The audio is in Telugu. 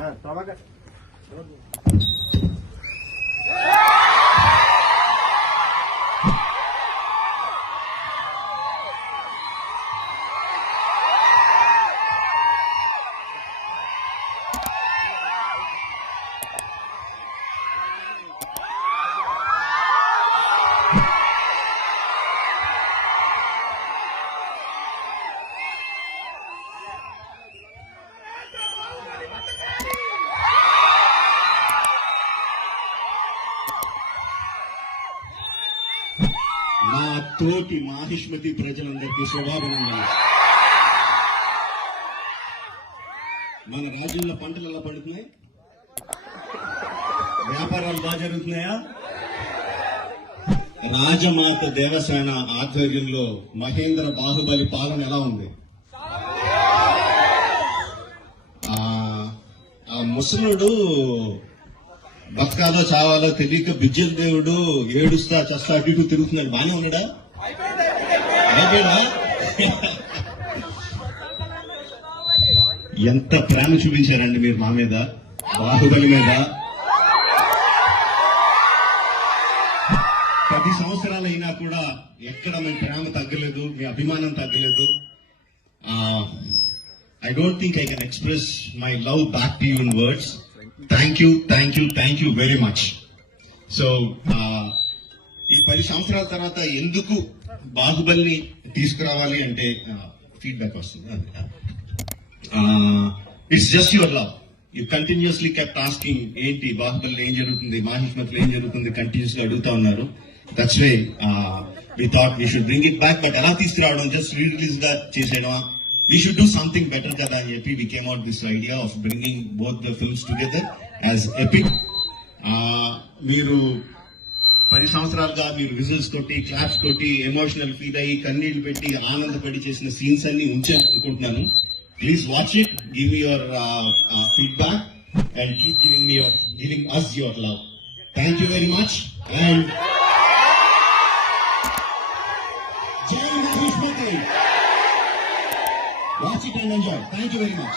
నా తోటి మాహిష్మతి ప్రజలందరికీ శుభాభినందనలు. మన రాజ్యంలో పంటలు ఎలా పడుతున్నాయి? వ్యాపారాలు బాగా జరుగుతున్నాయా? రాజమాత దేవసేన ఆధ్వర్యంలో మహేంద్ర బాహుబలి పాలన ఎలా ఉంది? ఆ ముసలుడు బతకాలో చావాలో తెలియక బిజ్జల దేవుడు ఏడుస్తా చస్తా అటు ఇటు తిరుగుతున్నాడు. బానే ఉన్నాడా? అయిపోయాడా? ఎంత ప్రేమ చూపించారండి మీరు మా మీద, బాహుబలి మీద. 10 సంవత్సరాలు అయినా కూడా ఎక్కడ మీ ప్రేమ తగ్గలేదు, మీ అభిమానం తగ్గలేదు. I don't think I can express my love back to you in words. Thank you very much. So, ఈ 10 సంవత్సరాల తర్వాత ఎందుకు బాహుబలిని తీసుకురావాలి అంటే ఫీడ్బ్యాక్ వస్తుంది. It's just your love. You continuously kept asking ఏంటి బాహుబలిలో ఏం జరుగుతుంది, మాహిష్మతిలో ఏం జరుగుతుంది, కంటిన్యూస్ గా అడుగుతా ఉన్నారు. That's why we thought we should bring it back. But ఎలా తీసుకురావడం, జస్ట్ రిలీజ్ గా చేసేయడం, we should do something better kada అని చెప్పి we came out this idea of bringing both the films together as epic. మీరు 10 సంవత్సరాలుగా మీరు విజిల్స్ తోటి, క్లాప్స్ తోటి, ఎమోషనల్ ఫీల్ అయ్యి, కన్నీళ్లు పెట్టి, ఆనందపడి చేసిన సీన్స్ అన్ని ఉంచాను అనుకుంటున్నాను. Please watch it, give your feedback and keep giving us your love. Thank you very much and Jai Mahishmati. Watch it and enjoy. Thank you very much.